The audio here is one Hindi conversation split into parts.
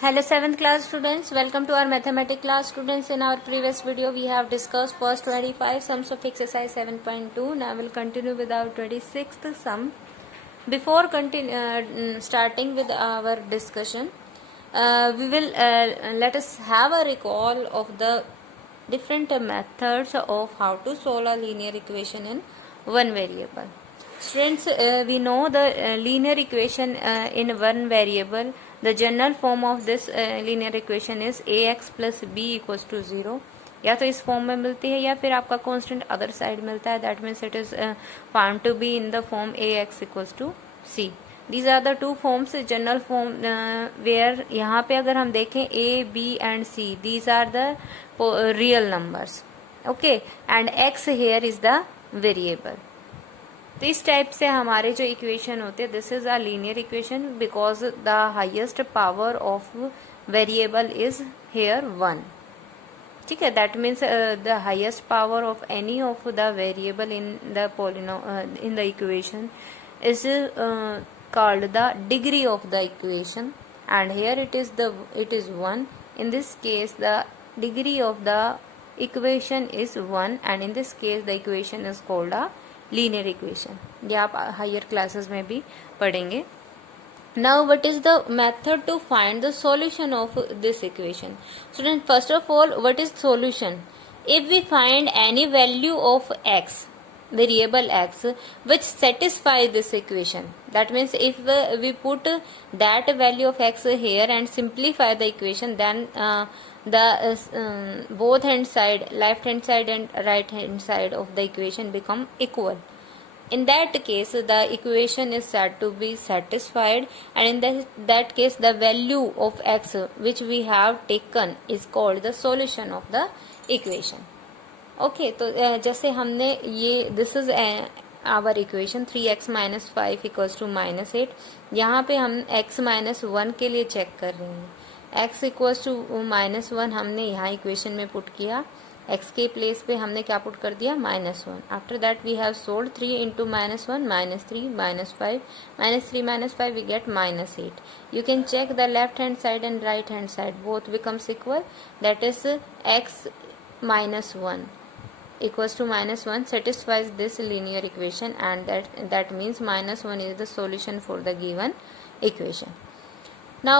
Hello 7th class students, welcome to our mathematics class students. In our previous video we have discussed first 25 sums of exercise 7.2. Now we'll continue with our 26th sum. Before starting with our discussion, we will let us have a recall of the different methods of how to solve a linear equation in one variable. Students, we know the linear equation in one variable. The general form of this linear equation is ax plus b equals to 0. या तो इस फॉर्म में मिलती है या फिर आपका कांस्टेंट अदर साइड मिलता है. That means it is found to be in the form ax equals to c. These are the two forms. General form where यहाँ पे अगर हम देखें a b and c, these are the real numbers. Okay, and x here is the variable. तो इस टाइप से हमारे जो इक्वेशन होते हैं, this is a linear equation because the highest power of variable is here 1. ठीक है, that means the highest power of any of the variable in the in the equation is called the degree of the equation, and here it is 1. In this case the degree of the equation is 1, and in this case the equation is called a linear equation. ये आप हायर क्लासेस में भी पढ़ेंगे. Now what is the method to find the solution of this equation? Student, first of all, what is solution? If we find any value of x, variable x, which satisfy this equation, that means if we put that value of x here and simplify the equation, then both hand side, left hand side and right hand side of the equation become equal. In that case the equation is said to be satisfied, and in that case the value of x which we have taken is called the solution of the equation. Okay, तो जैसे हमने ये this is our equation 3x minus 5 equals to minus 8. यहाँ पे हम x माइनस 1 के लिए चेक कर रहे हैं. x इक्वल्स टू माइनस 1 हमने यहाँ इक्वेशन में पुट किया. x के प्लेस पे हमने क्या पुट कर दिया, minus 1. After that we have solved 3 into minus 1, minus 3 minus 5, minus 3 minus 5 we get minus 8. You can check the left hand side and right hand side, both becomes equal. That is x minus 1 equals to minus 1 satisfies this linear equation, and that means minus 1 is the solution for the given equation. Now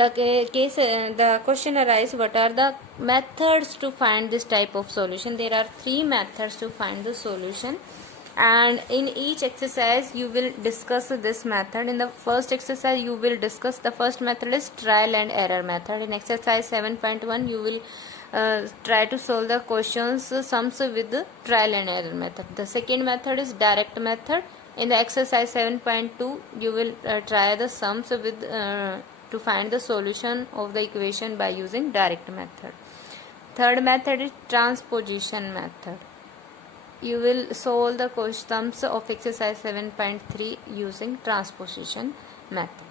the question arises, what are the methods to find this type of solution? There are 3 methods to find the solution, and in each exercise you will discuss this method. In the first exercise you will discuss the first method is trial and error method. In exercise 7.1 you will try to solve the questions sums with the trial and error method. The second method is direct method. In the exercise 7.2 you will try the sums with to find the solution of the equation by using direct method. Third method is transposition method. You will solve the sums of exercise 7.3 using transposition method.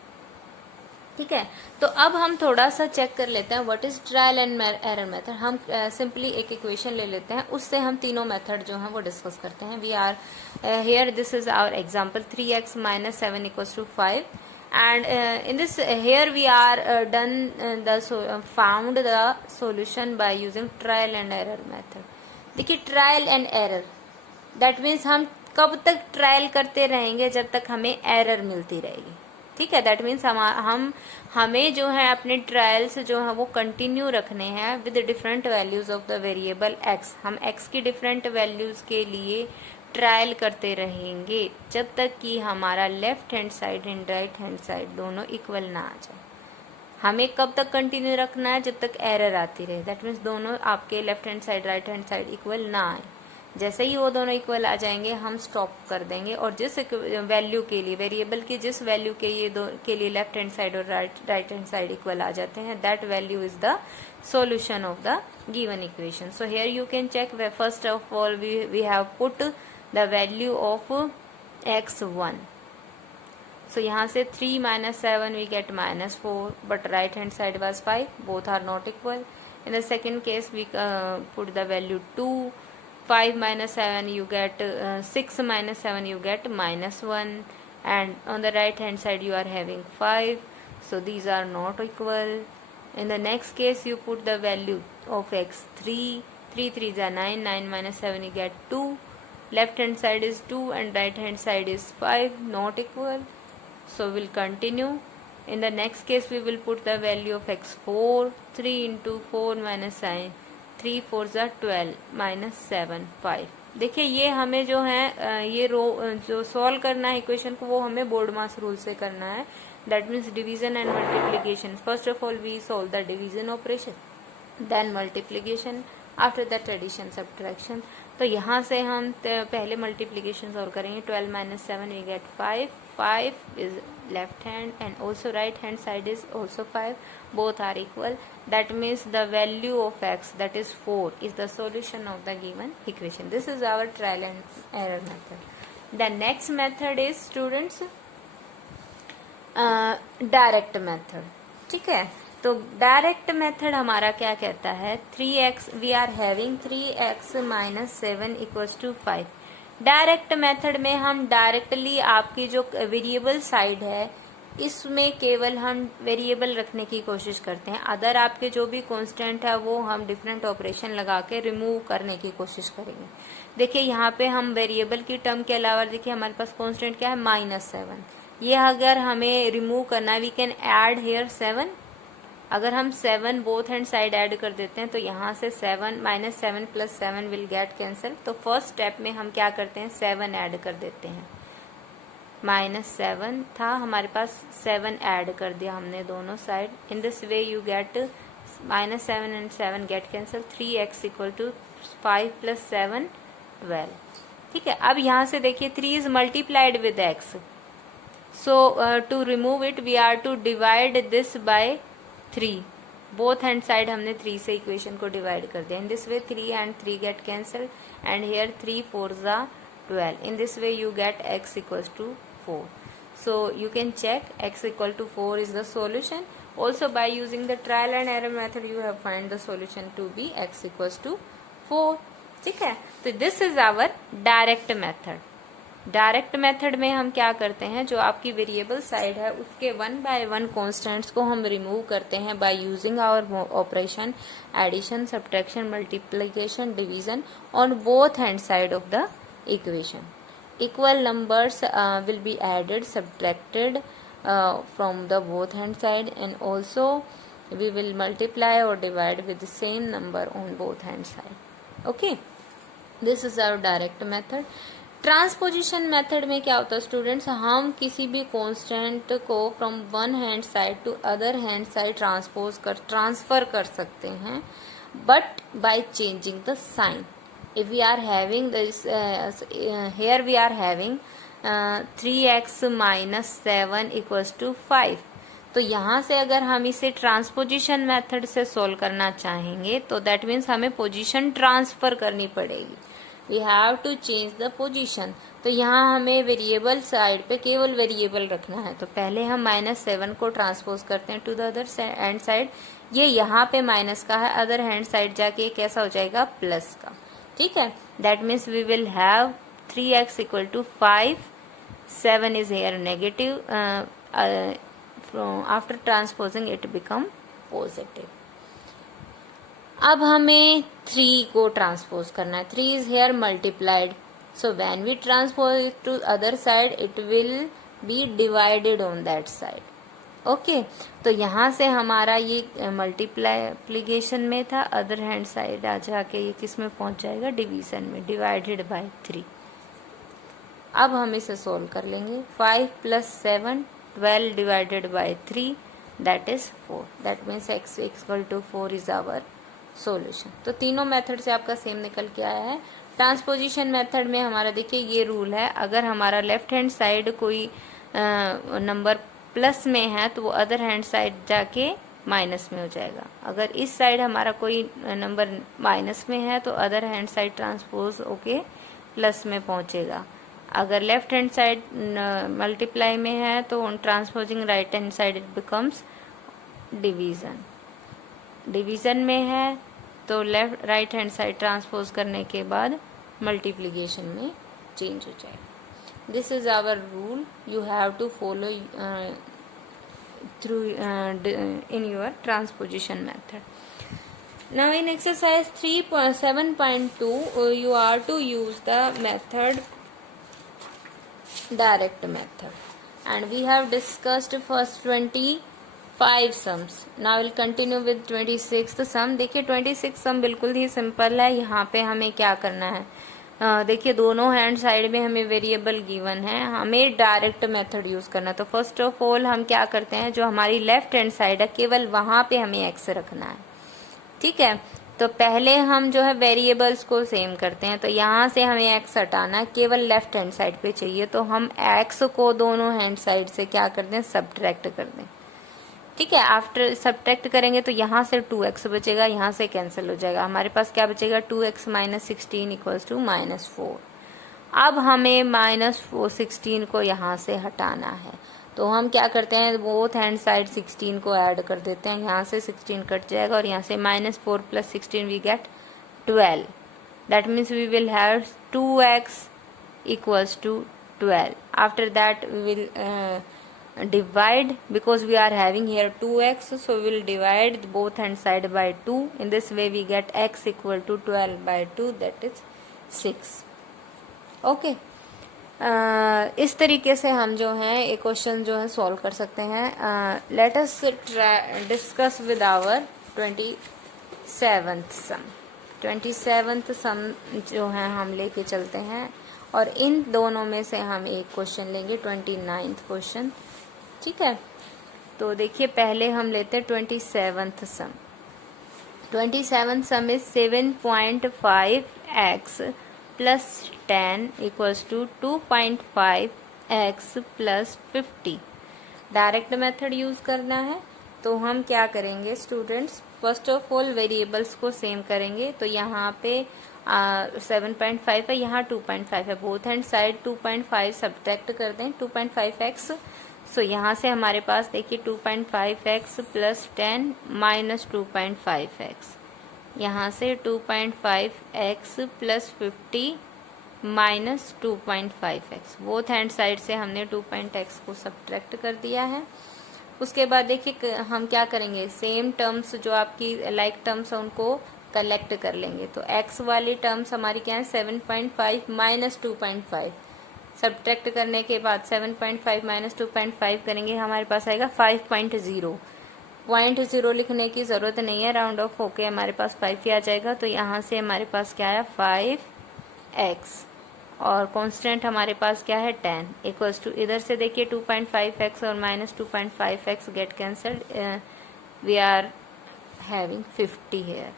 ठीक है, तो अब हम थोड़ा सा चेक कर लेते हैं what is trial and error method. हम सिंपली एक इक्वेशन ले लेते हैं, उससे हम तीनों मेथड जो हैं वो डिस्कस करते हैं. We are here, this is our example 3x minus 7 equals to 5, and in this here we are done the found the solution by using trial and error method. देखिए, trial and error that means हम कब तक ट्रायल करते रहेंगे, जब तक हमें एरर मिलती रहेगी. ठीक है, दैट मीन्स हमें जो है अपने ट्रायल्स जो है वो कंटिन्यू रखने हैं with different values of the variable x. हम x की डिफरेंट वैल्यूज के लिए ट्रायल करते रहेंगे जब तक कि हमारा left hand side and right hand side दोनों इक्वल ना आ जाए. हमें कब तक कंटिन्यू रखना है, जब तक एरर आती रहे. दैट मीन्स दोनों आपके left hand side right hand side equal ना आए. जैसे ही वो दोनों इक्वल आ जाएंगे हम स्टॉप कर देंगे, और जिस वैल्यू के लिए वेरिएबल की जिस वैल्यू के लिए लेफ्ट हैंड साइड और राइट हैंड साइड इक्वल आ जाते हैं, that value is the solution of the given equation. So here you can check. First of all we have put the value of x1. सो यहाँ से 3 minus 7 we get minus 4, but right hand side was 5. Both are not equal. In the second case we put the value 2. 5 minus 7 you get 6 minus 7 you get minus 1, and on the right hand side you are having 5. so these are not equal. In the next case, you put the value of x 3, 3 3s are 9, 9 minus 7 you get 2. Left hand side is 2 and right hand side is 5, not equal. So we'll continue. In the next case, we will put the value of x 4, 3 into 4 minus 9, 3 4s are 12 minus 7 5. देखिए ये हमें जो है ये रो जो सॉल्व करना है इक्वेशन को वो हमें बोर्ड मास रूल से करना है. That means division and multiplication. First of all, we solve the division operation, then multiplication, after that addition subtraction. तो यहाँ से हम पहले multiplication solve करेंगे. 12 minus 7 we get 5. 5 is left hand and also right hand side is also 5. Both are equal. That means the value of x, that is 4, is the solution of the given equation. This is our trial and error method. The next method is, students, direct method. ठीक है, तो डायरेक्ट मेथड हमारा क्या कहता है, 3x we are having 3x minus 7 equals to 5. Direct method में हम डायरेक्टली आपकी जो वेरिएबल साइड है इसमें केवल हम वेरिएबल रखने की कोशिश करते हैं. अदर आपके जो भी कांस्टेंट है वो हम डिफरेंट ऑपरेशन लगा के रिमूव करने की कोशिश करेंगे. देखिए यहाँ पे हम वेरिएबल की टर्म के अलावा देखिए हमारे पास कांस्टेंट क्या है, -7. ये अगर हमें रिमूव करना है, वी कैन ऐड हेयर 7. अगर हम 7 बोथ हैंड साइड ऐड कर देते हैं तो यहाँ से 7 -7 + 7 विल गेट कैंसिल. तो फर्स्ट स्टेप में हम क्या करते हैं, 7 ऐड कर देते हैं. -7 था हमारे पास, 7 ऐड कर दिया हमने दोनों side. In this way you get -7 and 7 get cancel. 3x = 5 + 7 12. ठीक है, अब यहाँ से देखिए 3 is multiplied with x. So to remove it we are to divide this by 3. Both hand side हमने 3 से equation को divide कर दिया. In this way 3 and 3 get cancelled and here 3 4s are 12. In this way you get x = 4. So you can check x = 4 is the solution. Also by using the trial and error method you have find the solution to be x = 4. ठीक है, तो this is our direct method. Direct method में हम क्या करते हैं, जो आपकी वेरिएबल साइड है उसके 1 by 1 कॉन्स्टेंट्स को हम रिमूव करते हैं by using our operation addition, subtraction, multiplication, division on both hand side of the equation. Equal numbers will be added, subtracted from the both hand side and also we will multiply और divide with the same number on both hand side. Okay, this is our direct method. Transposition method में क्या होता है स्टूडेंट्स, हम किसी भी कांस्टेंट को from one hand side to other hand side transfer कर सकते हैं, but by changing the sign. If we are having this, here we are having 3x - 7 = 5. तो यहाँ से अगर हम इसे ट्रांसपोजिशन मेथड से सोल्व करना चाहेंगे तो दैट मीन्स हमें पोजीशन ट्रांसफर करनी पड़ेगी. We have to change the position. तो यहाँ हमें वेरिएबल साइड पे केवल वेरिएबल रखना है. तो पहले हम -7 को ट्रांसपोज करते हैं to the other hand side. ये यहाँ पे माइनस का है, अदर हैंड साइड जाके कैसा हो जाएगा, प्लस का. ठीक है, that means we will have 3x = 5. 7 is here negative. After transposing it become positive. अब हमें 3 को ट्रांसपोज करना है. 3 is here multiplied, so when we transpose it to other side it will be divided on that side. Okay, तो यहाँ से हमारा ये मल्टीप्लिकेशन में था, अदर हैंड साइड आ जाके ये किस में पहुंच जाएगा, डिवीजन में, डिवाइडेड बाय 3. अब हम इसे सोल्व कर लेंगे. 5 + 7 12 divided by 3 that is 4. That means x = 4 is our solution. तो तीनों मेथड से आपका सेम निकल के आया है. ट्रांसपोजिशन मेथड में हमारा देखिए ये रूल है, अगर हमारा लेफ्ट हैंड साइड कोई नंबर प्लस में है तो वो अदर हैंड साइड जाके माइनस में हो जाएगा. अगर इस साइड हमारा कोई नंबर माइनस में है तो अदर हैंड साइड ट्रांसपोज होके प्लस में पहुंचेगा. अगर लेफ्ट हैंड साइड मल्टीप्लाई में है तो transposing right hand side it becomes division. Division में है तो left right hand side transpose करने के बाद मल्टीप्लिकेशन में चेंज हो जाएगा. This is our rule, you have to follow through in your transposition method. Now in exercise 3.7.2 you are to use the method direct method, and we have discussed first 25 sums. Now we'll continue with 26th sum. देखिए 26th sum बिल्कुल ही सिंपल है. यहाँ पे हमें क्या करना है, देखिए दोनों हैंड साइड में हमें वेरिएबल गिवन है, हमें डायरेक्ट मेथड यूज करना है. तो फर्स्ट ऑफ ऑल हम क्या करते हैं, जो हमारी लेफ्ट हैंड साइड है केवल वहां पे हमें एक्स रखना है. ठीक है, तो पहले हम जो है वेरिएबल्स को सेम करते हैं. तो यहाँ से हमें एक्स हटाना है, केवल लेफ्ट हैंड साइड पे चाहिए. तो हम एक्स को दोनों हैंड साइड से क्या करते हैं, सब्ट्रैक्ट कर दें. ठीक है, आफ्टर सब्ट्रैक्ट करेंगे तो यहाँ से 2x बचेगा, यहाँ से कैंसिल हो जाएगा. हमारे पास क्या बचेगा, 2x माइनस 16 इक्वल्स टू -4. अब हमें -16 को यहाँ से हटाना है. तो हम क्या करते हैं, बोथ हैंड साइड 16 को ऐड कर देते हैं. यहाँ से 16 कट जाएगा और यहाँ से -4 + 16 we get 12. That means we will have 2x equals to 12. After that we will divide, because we are having here 2x, so we will divide both hand side by 2. In this way we get x equal to 12 by 2, that is 6. Okay, इस तरीके से हम जो है एक क्वेश्चन जो है सॉल्व कर सकते हैं. Let us discuss with our 27th sum. 27th sum जो है हम लेके चलते हैं, और इन दोनों में से हम एक क्वेश्चन लेंगे, 29th क्वेश्चन. ठीक है, तो देखिए पहले हम लेते हैं 27th sum. 27th sum is 7.5x plus 10 equals to 2.5x plus 50. Direct method use करना है. तो हम क्या करेंगे students, first of all variables को सेम करेंगे. तो यहाँ पे 7.5 है, यहाँ 2.5 है. बोथ हैंड साइड 2.5 सब्ट्रैक्ट कर दें, 2.5x. सो यहाँ से हमारे पास देखिए 2.5x प्लस 10 माइनस 2.5x. यहाँ से 2.5x plus 50 minus 2.5x. Both hand side से हमने 2.x को सब्ट्रैक्ट कर दिया है. उसके बाद देखिए हम क्या करेंगे, सेम टर्म्स जो आपकी लाइक टर्म्स है उनको कलेक्ट कर लेंगे. तो x वाली टर्म्स हमारी क्या है, 7.5 माइनस 2.5. सब्ट्रैक्ट करने के बाद 7.5 माइनस 2.5 करेंगे, हमारे पास आएगा 5.0. 0.0 लिखने की जरूरत नहीं है, राउंड ऑफ होके हमारे पास 5 ही आ जाएगा. तो यहाँ से हमारे पास क्या है 5x, और कांस्टेंट हमारे पास क्या है 10 इक्वल्स टू, इधर से देखिए 2.5x और minus 2.5x get cancelled, we are having 50 here.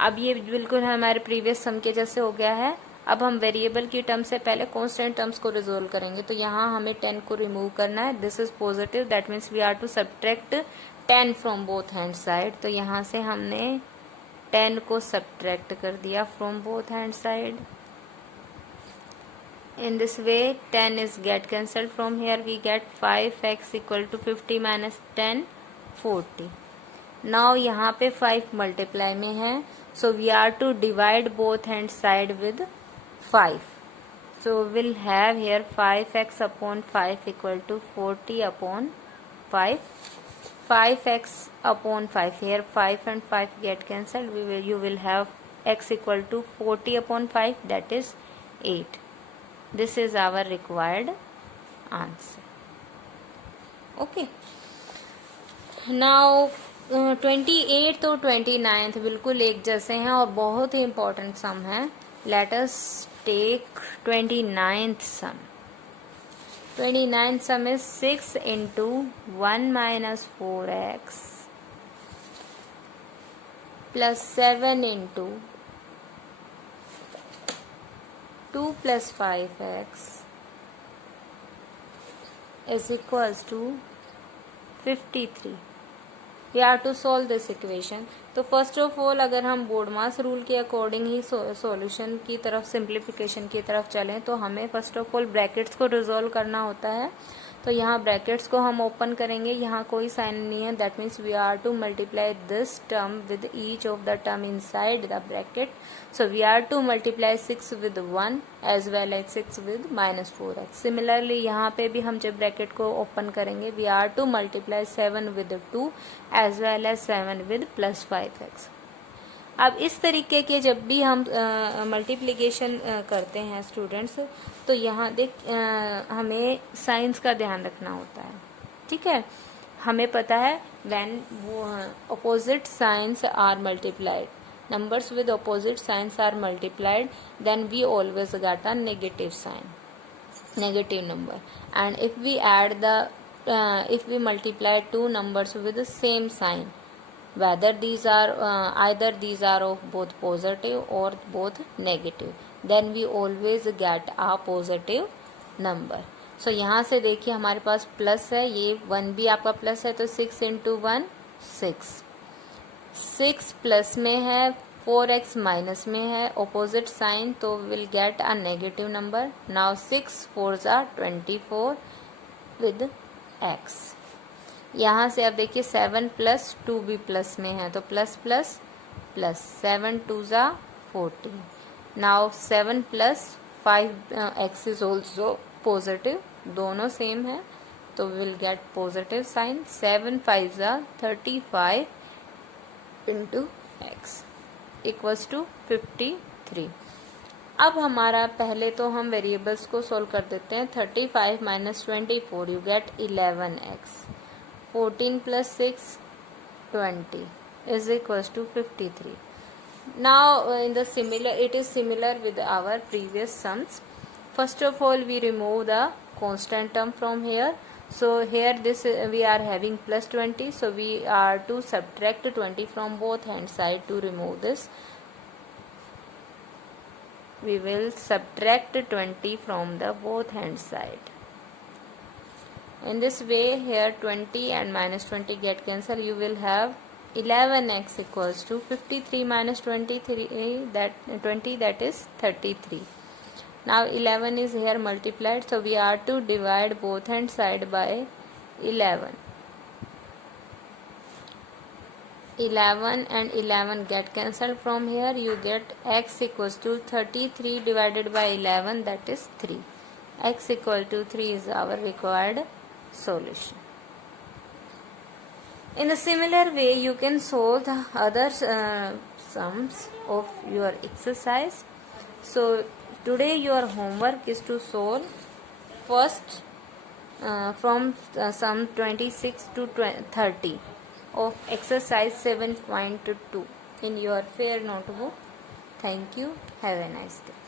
अब ये बिल्कुल हमारे प्रीवियस सम के जैसे हो गया है. अब हम वेरिएबल की टर्म से पहले कांस्टेंट टर्म्स को रिजोल्व करेंगे. तो यहाँ हमें 10 को रिमूव करना है. This is positive, that means we are to subtract 10 from both hand side. तो यहाँ से हमने 10 को सब्ट्रैक्ट कर दिया from both hand side. In this way 10 is get cancelled from here, we get 5x equal to 50 minus 10 40. Now यहाँ पे 5 मल्टीप्लाई में है, so we are to divide both hand side with 5. So we'll have here 5x upon 5 equal to 40 upon 5. 5x upon 5, here 5 and 5 get cancelled, you will have x equal to 40 upon 5, that is 8. This is our required answer. Okay. Now 28th और 29th बिल्कुल एक जैसे हैं और बहुत ही important sum है. Let us take 29th sum. 29th sum is 6 into 1 minus 4x plus 7 into 2 plus 5x is equals to 53. We have to solve this equation. तो फर्स्ट ऑफ ऑल अगर हम बोर्डमास रूल के अकॉर्डिंग ही सॉल्यूशन की तरफ, सिंप्लीफिकेशन की तरफ चलें, तो हमें फर्स्ट ऑफ ऑल ब्रैकेट्स को रिजोल्व करना होता है. तो यहाँ ब्रैकेट्स को हम ओपन करेंगे, यहाँ कोई साइन नहीं है, that means we are to multiply this term with each of the term inside the bracket. So we are to multiply 6 with 1 as well as 6 with minus 4x. Similarly यहाँ पे भी हम जब ब्रैकेट को ओपन करेंगे, we are to multiply 7 with 2 as well as 7 with plus 5x. अब इस तरीके के जब भी हम मल्टीप्लिकेशन करते हैं स्टूडेंट्स, तो यहाँ देख हमें साइंस का ध्यान रखना होता है. ठीक है, हमें पता है when opposite signs are multiplied, numbers with opposite signs are multiplied, then we always get a negative sign, negative number. And if we add the if we multiply two numbers with the same sign, whether these are either these are of both positive or both negative, then we always get a positive number. So यहाँ से देखिए हमारे पास प्लस है, ये 1 भी आपका प्लस है, तो 6 इंटू 1 6, 6 प्लस में है, 4x माइनस में है, ऑपोजिट साइन, तो will get a negative number. Now 6 4 ज़ा 24 विद x. यहाँ से अब देखिए 7 प्लस 2 भी प्लस में है, तो प्लस प्लस प्लस, 7 2 ज़ा 14. Now 7 plus 5x is also positive, दोनों सेम है, तो विल गेट पॉजिटिव साइन. 7 5 ज़ा 35 इंटू एक्स इक्वल्स टू 53. अब हमारा पहले तो हम वेरिएबल्स को सोल्व कर देते हैं. 35 minus 24 you get 11x. 14 plus 6 20 is equals to 53. Now in the similar, it is similar with our previous sums. First of all we remove the constant term from here. So here this we are having plus 20, so we are to subtract 20 from both hand side to remove this. We will subtract 20 from the both hand side. In this way here 20 and minus 20 get cancelled. You will have 11x equals to 53 minus 23, that 20, that is 33. Now 11 is here multiplied, so we are to divide both hand side by 11. 11 and 11 get cancelled from here. You get x equals to 33 divided by 11, that is 3. X equal to 3 is our required solution. In a similar way you can solve the other sums of your exercise. So today your homework is to solve first from sum 26 to 30 of exercise 7.2 in your fair notebook. Thank you. Have a nice day.